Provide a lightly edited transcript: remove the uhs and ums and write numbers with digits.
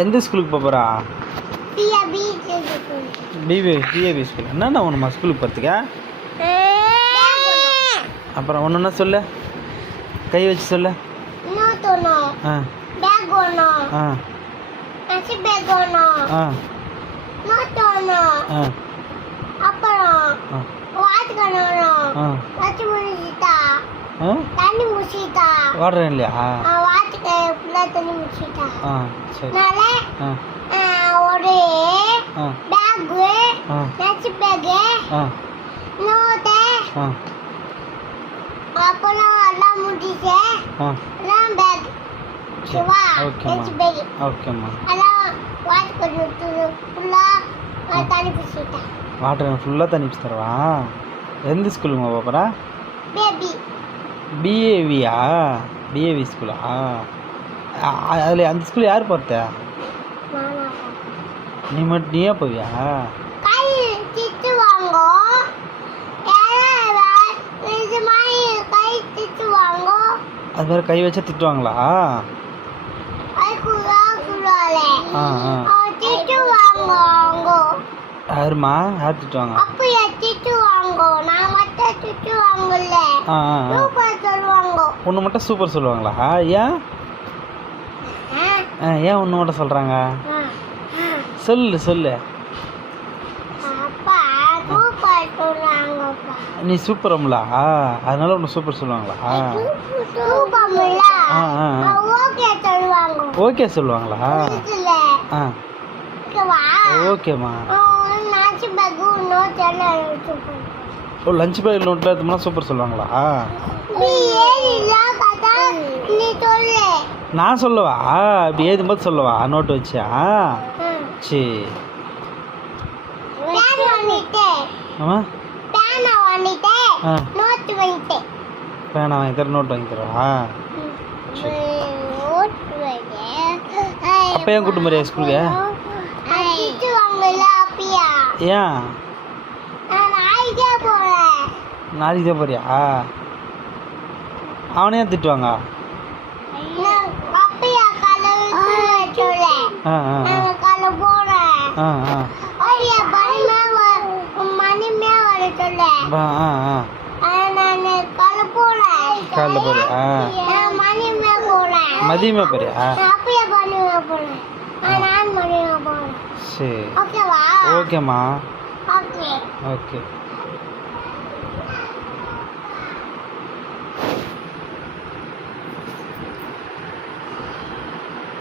எந்த ஸ்கூலுக்கு போகிறா? PAP school. என்னண்ணா ஒன்றுமா ஸ்கூலுக்கு போகிறதுக்கா? அப்புறம் ஒன்றுன்னா சொல்லு, கை வச்சு சொல்லு. ஆ ஆ ஆ வாடுறேன் இல்லையா? சரி. ஒரு பேகு, லஞ்ச் பேகு, நோட்டு, அப்புறம் எல்லாம் முடிச்சு எல்லாம் பேக். ஓகேம்மா. வாட்டர் ஃபுல்லாக தண்ணி பிடிச்சி தரவா? எந்த ஸ்கூலுங்க போகிறா? பிஏவியா? பிஏவி ஸ்கூலா? அதில் அந்த ஸ்கூல் யார் பார்த்த? நீயே போவியா? அது மாதிரி கை வச்சா திட்டுவாங்களா? யாருமா? யார் திட்டுவாங்க? ஒன்று மட்டும் சூப்பர் சொல்லுவாங்களா? ஏன் ஏன் ஒன்று மட்டும் சொல்கிறாங்க? சொல்லு. நீ சூப்பரம்லா, அதனால ஒன்று சூப்பர் சொல்லுவாங்களா? ஓகே சொல்லுவாங்களா? ஓகேம்மா. ஓ, லஞ்ச் பேக் நோட்டில் எடுத்தோம்னா சூப்பர் சொல்லுவாங்களா? நான் சொல்லவா? இப்படி ஏதும்போது சொல்லவா நோட்டு வச்சா? சரி. ஆமாம், பேனா வாங்கி தர, நோட் வாங்கி தரவா? அப்போ ஏன் கூட்டு மாதிரியா ஸ்கூலுக்கு? ஏன் நாளைக்கு தான் போறியா? அவனே ஏன் திட்டுவாங்க? காலைல போறியா? மதியமே போறியா? சரி. ஓகேம்மா. ஓகே.